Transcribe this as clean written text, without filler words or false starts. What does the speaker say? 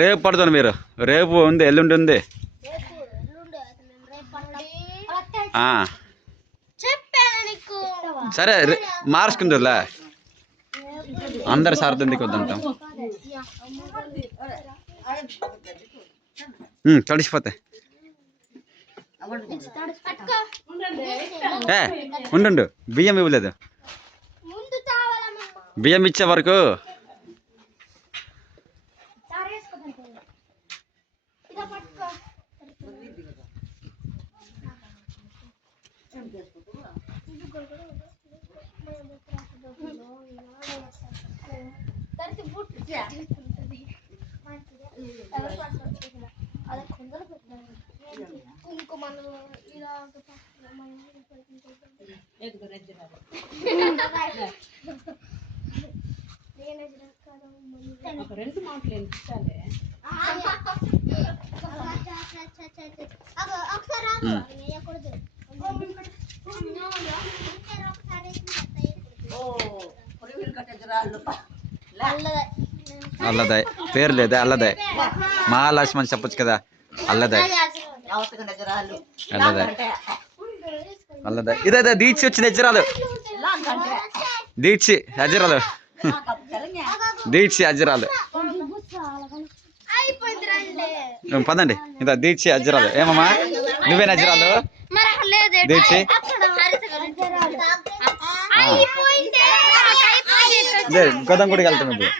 రేపు పడుతుంది మీరు రేపు ఉంది ఎల్లుండి ఉంది సరే మార్చుకుందరులే అందరు సార్ ఎందుకు వద్దంటాం తడిసిపోతాయి ఉండు బియ్యం ఇవ్వలేదు బియ్యం ఇచ్చే వరకు అల్లదాయ్ పేరు లేదా అల్లదాయ్ మహాలక్ష్మణ్ చెప్పొచ్చు కదా అల్లదాయ్ అల్లదాయ్ అల్లదాయ్ ఇదే దీక్ష వచ్చింది హెచ్చరాలు దీక్షి హజరాలు దీక్షి హజరాలు పదండి ఇదా దీక్షి హజరాలు ఏమమ్మా నువ్వేనా హజరాలు దీక్షి గోదాం గుడికి వెళ్తాం ఇప్పుడు